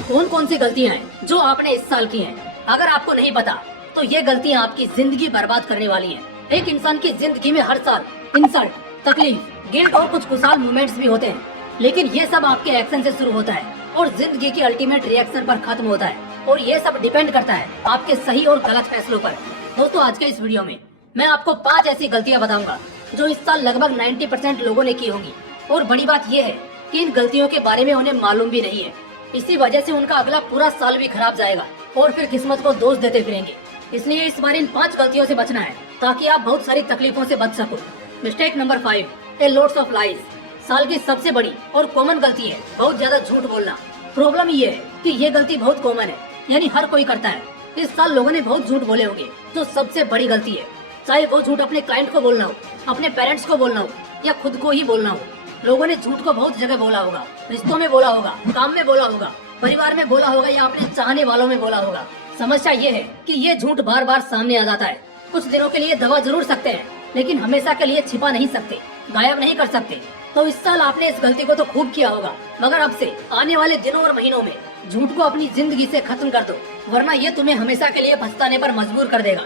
कौन कौन सी गलतियां हैं जो आपने इस साल की हैं? अगर आपको नहीं पता तो ये गलतियां आपकी जिंदगी बर्बाद करने वाली हैं। एक इंसान की जिंदगी में हर साल इंसल्ट, तकलीफ, गिल्ट और कुछ खुशहाल मोमेंट्स भी होते हैं, लेकिन ये सब आपके एक्शन से शुरू होता है और जिंदगी की अल्टीमेट रिएक्शन पर खत्म होता है। और ये सब डिपेंड करता है आपके सही और गलत फैसलों पर। दोस्तों, आज के इस वीडियो में मैं आपको 5 ऐसी गलतियां बताऊंगा जो इस साल लगभग 90% लोगों ने की होंगी। और बड़ी बात यह है कि इन गलतियों के बारे में उन्हें मालूम भी नहीं है। इसी वजह से उनका अगला पूरा साल भी खराब जाएगा और फिर किस्मत को दोष देते फिरेंगे। इसलिए इस बार इन 5 गलतियों से बचना है ताकि आप बहुत सारी तकलीफों से बच सको। Mistake number 5, A lots of lies. साल की सबसे बड़ी और कॉमन गलती है बहुत ज्यादा झूठ बोलना। प्रॉब्लम ये है कि ये गलती बहुत कॉमन है, यानी हर कोई करता है। इस साल लोगों ने बहुत झूठ बोले होंगे, जो सबसे बड़ी गलती है। चाहे वो झूठ अपने क्लाइंट को बोलना हो, अपने पेरेंट्स को बोलना हो या खुद को ही बोलना हो। लोगों ने झूठ को बहुत जगह बोला होगा, रिश्तों में बोला होगा, काम में बोला होगा, परिवार में बोला होगा या अपने चाहने वालों में बोला होगा। समस्या ये है कि ये झूठ बार बार सामने आ जाता है। कुछ दिनों के लिए दबा जरूर सकते हैं, लेकिन हमेशा के लिए छिपा नहीं सकते, गायब नहीं कर सकते। तो इस साल आपने इस गलती को तो खूब किया होगा, मगर अब से आने वाले दिनों और महीनों में झूठ को अपनी जिंदगी से खत्म कर दो, वरना ये तुम्हें हमेशा के लिए पछताने पर मजबूर कर देगा।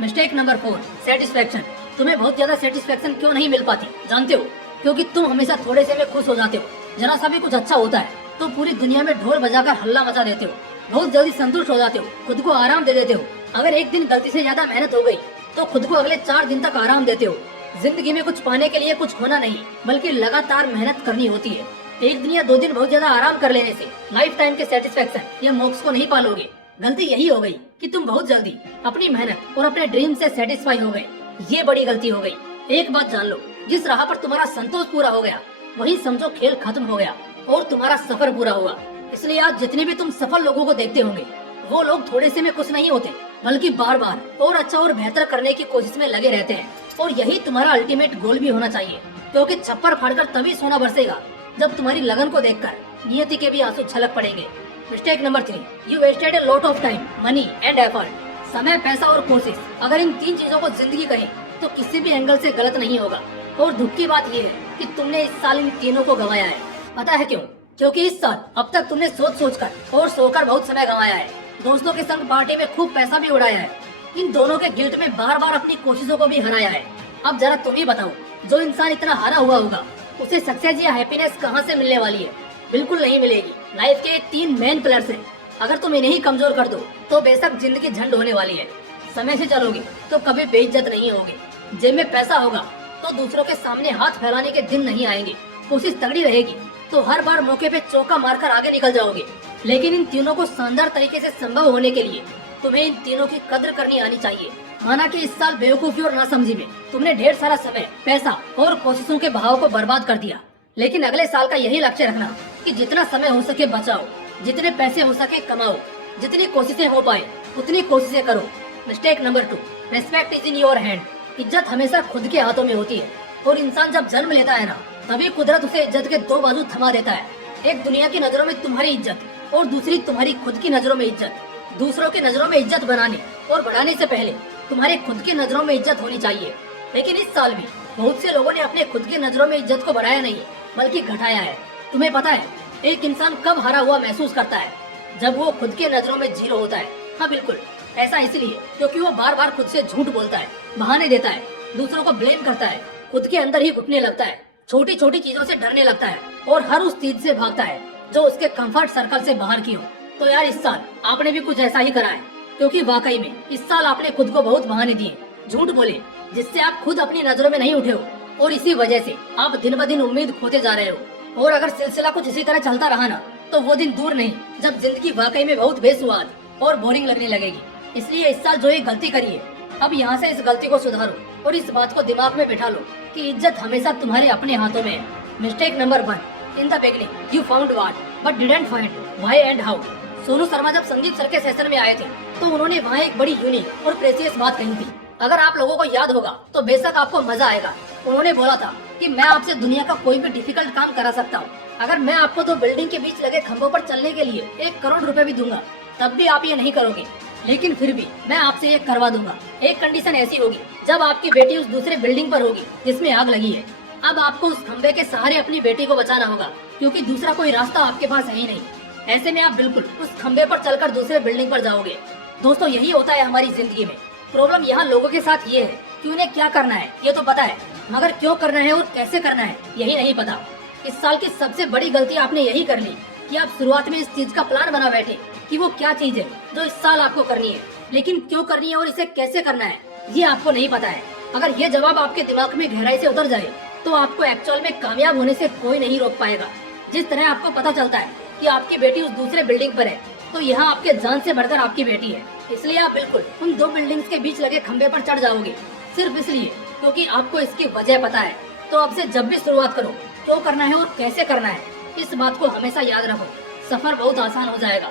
Mistake number 4, satisfaction. तुम्हें बहुत ज्यादा सेटिस्फेक्शन क्यों नहीं मिल पाती जानते हो? क्योंकि तुम हमेशा थोड़े से में खुश हो जाते हो। जरा सा भी कुछ अच्छा होता है तो पूरी दुनिया में ढोल बजाकर हल्ला मचा देते हो। बहुत जल्दी संतुष्ट हो जाते हो, खुद को आराम दे देते हो। अगर एक दिन गलती से ज्यादा मेहनत हो गई तो खुद को अगले 4 दिन तक आराम देते हो। जिंदगी में कुछ पाने के लिए कुछ होना नहीं, बल्कि लगातार मेहनत करनी होती है। एक दिन या 2 दिन बहुत ज्यादा आराम कर लेने से लाइफ टाइम के सेटिस्फेक्शन या मोक्ष को नहीं पालोगे। गलती यही हो गई कि तुम बहुत जल्दी अपनी मेहनत और अपने ड्रीम से सेटिस्फाई हो गए। ये बड़ी गलती हो गई। एक बात जान लो, जिस राह पर तुम्हारा संतोष पूरा हो गया वही समझो खेल खत्म हो गया और तुम्हारा सफर पूरा हुआ। इसलिए आज जितने भी तुम सफल लोगों को देखते होंगे, वो लोग थोड़े से में कुछ नहीं होते, बल्कि बार बार और अच्छा और बेहतर करने की कोशिश में लगे रहते हैं। और यही तुम्हारा अल्टीमेट गोल भी होना चाहिए, क्योंकि छप्पर फाड़कर तभी सोना बरसेगा जब तुम्हारी लगन को देखकर नियति के भी आंसू छलक पड़ेंगे। Mistake number 3, you wasted a lot of time, money and effort. समय, पैसा और कोशिश, अगर इन 3 चीजों को जिंदगी कहें तो किसी भी एंगल से गलत नहीं होगा। और दुख की बात यह है कि तुमने इस साल इन तीनों को गंवाया है। पता है क्यों? क्योंकि इस साल अब तक तुमने सोच कर और सोकर बहुत समय गंवाया है। दोस्तों के संग पार्टी में खूब पैसा भी उड़ाया है। इन दोनों के गिल्ट में बार बार अपनी कोशिशों को भी हराया है। अब जरा तुम ही बताओ, जो इंसान इतना हारा हुआ होगा उसे सक्सेस या हैप्पीनेस कहाँ से मिलने वाली है? बिल्कुल नहीं मिलेगी। लाइफ के 3 मेन पिलर्स हैं, अगर तुम इन्हें ही कमजोर कर दो तो बेशक जिंदगी झंड होने वाली है। समय से चलोगे तो कभी बेइज्जत नहीं होगे। जेब में पैसा होगा तो दूसरों के सामने हाथ फैलाने के दिन नहीं आएंगे। कोशिश तगड़ी रहेगी तो हर बार मौके पे चौका मारकर आगे निकल जाओगे। लेकिन इन तीनों को शानदार तरीके से संभव होने के लिए तुम्हें इन तीनों की कदर करनी आनी चाहिए। माना कि इस साल बेवकूफी और नासमझी में तुमने ढेर सारा समय, पैसा और कोशिशों के बहाव को बर्बाद कर दिया, लेकिन अगले साल का यही लक्ष्य रखना कि जितना समय हो सके बचाओ, जितने पैसे हो सके कमाओ, जितनी कोशिशें हो पाए उतनी कोशिशें करो। Mistake number 2, respect is in your hand. इज्जत हमेशा खुद के हाथों में होती है, और इंसान जब जन्म लेता है ना, तभी कुदरत उसे इज्जत के 2 बाजू थमा देता है। एक दुनिया की नजरों में तुम्हारी इज्जत और दूसरी तुम्हारी खुद की नजरों में इज्जत। दूसरों की नजरों में इज्जत बनाने और बढ़ाने से पहले तुम्हारे खुद की नजरों में इज्जत होनी चाहिए। लेकिन इस साल भी बहुत से लोगों ने अपने खुद की नजरों में इज्जत को बढ़ाया नहीं, बल्कि घटाया है। तुम्हें पता है एक इंसान कब हारा हुआ महसूस करता है? जब वो खुद के नजरों में 0 होता है। हाँ बिल्कुल, ऐसा इसलिए क्योंकि वो बार बार खुद से झूठ बोलता है, बहाने देता है, दूसरों को ब्लेम करता है, खुद के अंदर ही घुटने लगता है, छोटी छोटी चीजों से डरने लगता है और हर उस चीज से भागता है जो उसके कंफर्ट सर्कल से बाहर की हो। तो यार इस साल आपने भी कुछ ऐसा ही करा है, क्योंकि वाकई में इस साल आपने खुद को बहुत बहाने दिए, झूठ बोले, जिससे आप खुद अपनी नजरों में नहीं उठे हो, और इसी वजह से आप दिन ब दिन उम्मीद खोते जा रहे हो। और अगर सिलसिला कुछ इसी तरह चलता रहा ना, तो वो दिन दूर नहीं जब जिंदगी वाकई में बहुत बेसुआद और बोरिंग लगने लगेगी। इसलिए इस साल जो ये गलती करी है, अब यहाँ से इस गलती को सुधारो और इस बात को दिमाग में बिठा लो कि इज्जत हमेशा तुम्हारे अपने हाथों में है। Mistake number 1, in the beginning you found what but didn't find why and how. Sonu Sharma जब संदीप सर के सेशन में आए थे तो उन्होंने वहाँ एक बड़ी यूनिक और प्रेशियस बात कही थी। अगर आप लोगों को याद होगा तो बेशक आपको मजा आएगा। उन्होंने बोला था कि मैं आपसे दुनिया का कोई भी डिफिकल्ट काम करा सकता हूँ। अगर मैं आपको 2 बिल्डिंग के बीच लगे खंभों पर चलने के लिए 1 करोड़ रुपए भी दूंगा, तब भी आप ये नहीं करोगे। लेकिन फिर भी मैं आपसे ये करवा दूंगा। एक कंडीशन ऐसी होगी, जब आपकी बेटी उस दूसरे बिल्डिंग पर होगी जिसमें आग लगी है। अब आपको उस खंबे के सहारे अपनी बेटी को बचाना होगा, क्योंकि दूसरा कोई रास्ता आपके पास है ही नहीं। ऐसे में आप बिल्कुल उस खंबे पर चलकर दूसरे बिल्डिंग पर जाओगे। दोस्तों, यही होता है हमारी जिंदगी में। प्रॉब्लम यहाँ लोगों के साथ ये है कि उन्हें क्या करना है ये तो पता है, मगर क्यों करना है और कैसे करना है यही नहीं पता। इस साल की सबसे बड़ी गलती आपने यही कर ली कि आप शुरुआत में इस चीज का प्लान बना बैठे कि वो क्या चीज है जो इस साल आपको करनी है, लेकिन क्यों करनी है और इसे कैसे करना है ये आपको नहीं पता है। अगर ये जवाब आपके दिमाग में गहराई से उतर जाए तो आपको एक्चुअल में कामयाब होने से कोई नहीं रोक पाएगा। जिस तरह आपको पता चलता है कि आपकी बेटी उस दूसरे बिल्डिंग पर है, तो यहाँ आपके जान से बढ़कर आपकी बेटी है, इसलिए आप बिल्कुल उन दो बिल्डिंग्स के बीच लगे खंबे पर चढ़ जाओगे, सिर्फ इसलिए क्योंकि आपको इसकी वजह पता है। तो अब से जब भी शुरुआत करो, क्यों करना है और कैसे करना है, इस बात को हमेशा याद रखो। सफर बहुत आसान हो जाएगा।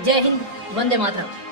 जय हिंद, वंदे मातरम।